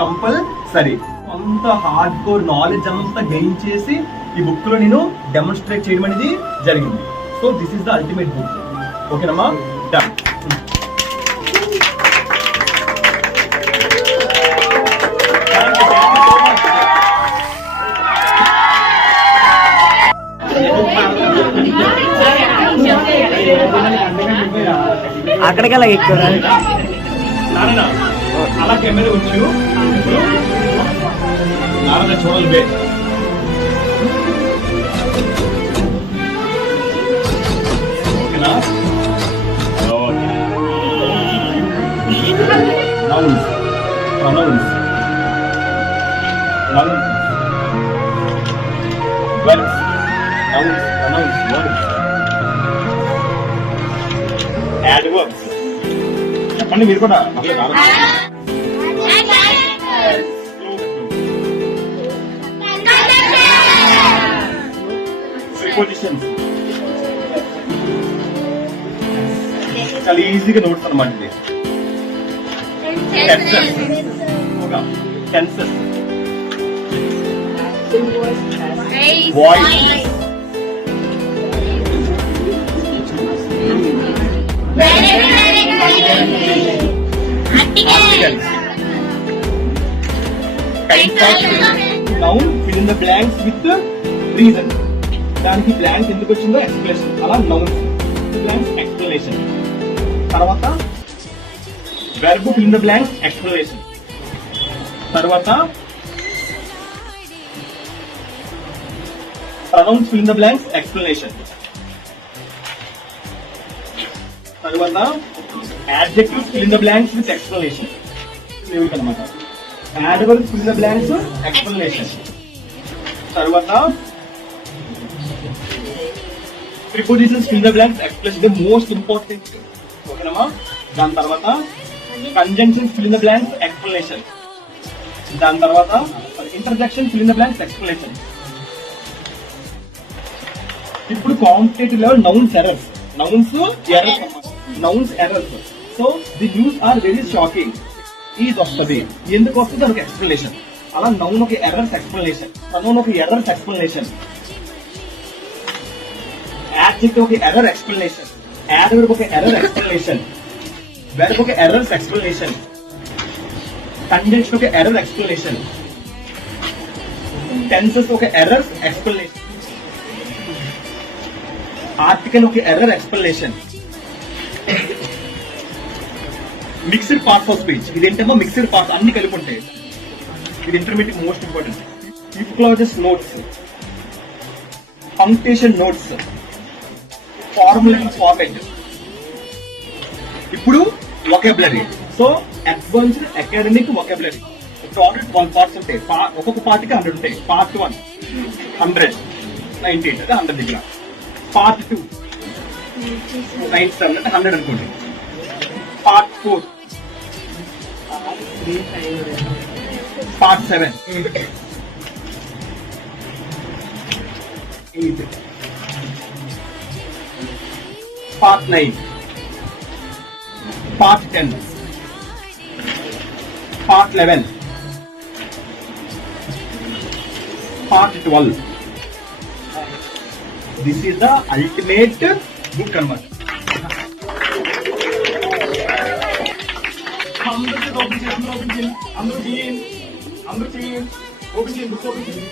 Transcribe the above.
కంపల్సరీ. అంత hard core knowledge అంతా gain చేసి ఈ బుక్ లో నేను డెమోన్స్ట్రేట్ చేయడం అనేది జరిగింది. So this is the ultimate book. ఓకేనమ్మా, డన్. అక్కడికలా ఎక్కువ అలా కెమెరా వచ్చు నాన్న చూడాలి బే. ఓకేనా? Nouns, pronouns, nouns, verbs, nouns, pronouns, verbs, adverbs. చెప్పండి మీరు కూడా. ప్రిపోజిషన్స్ చాలా ఈజీగా నోట్స్ అన్నమాట. ఇది tenses, voice, noun fill in the blanks with reason. దానికి బ్లాంక్ ఎందుకు వచ్చిందో ఎక్స్ప్లెనేషన్. అలా నౌన్స్ బ్లాంక్స్ ఎక్స్ప్లెనేషన్. తర్వాత verb fill in the blanks explanation. తర్వాత pronouns fill in the blanks explanation. తర్వాత adjectives fill in the blanks with explanation. అన్నమాట. adverbs fill in the blanks explanation. తర్వాత prepositions fill in the blanks explanation, the most important. ఓకేనమ్మా? దాని తర్వాత conjunctions fill in the blanks explanation. దాని తర్వాత interjection fill in the blanks explanation. ఇప్పుడు competitive level nouns errors. Nouns errors. So the news are very shocking. ఇది వస్తుంది, ఎందుకు వస్తుంది దానికి ఎక్స్ప్లెనేషన్. అలా నౌన్ ఒక ఎర్రర్స్ ఎక్స్ప్లెనేషన్, ప్రొనౌన్ ఒక ఎర్రర్స్ ఎక్స్ప్లెనేషన్, యాడ్జెక్టివ్ ఒక ఎర్రర్ ఎక్స్ప్లెనేషన్, యాడ్వర్బ్ ఒక ఎర్రర్ ఎక్స్ప్లెనేషన్, వెర్బ్ ఒక ఎర్రర్స్ ఎక్స్ప్లెనేషన్, కంజంక్షన్ ఒక ఎర్రర్ ఎక్స్ప్లెనేషన్, టెన్సెస్ ఒక ఎర్రర్స్ ఎక్స్ప్లెనేషన్, ఆర్టికల్ ఒక error explanation, mixed parts of speech. ఇదేంటమ్మా మిక్స్డ్ పార్ట్స్ అన్ని కలిపి ఉంటాయి. ఇది intermediate most important. If clauses notes, punctuation notes, formulating format. ఇప్పుడు vocabulary. So advanced academic vocabulary. Total 12 parts ఉంటాయి. ఒక్కొక్క పార్ట్కి 100 ఉంటాయి. పార్ట్ 1 100, 98 అంటే 100 దగ్గర. పార్ట్ 2 97 అంటే 100 అనుకోండి. పార్ట్ 4, పార్ట్ 7, 8, పార్ట్ 9, పార్ట్ 10, పార్ట్ 11, పార్ట్ 12. This is the ultimate book అన్నమాట. అందరూ చేయండి, ఓపెన్ చేయండి, బుక్ ఓపెన్ చేయండి.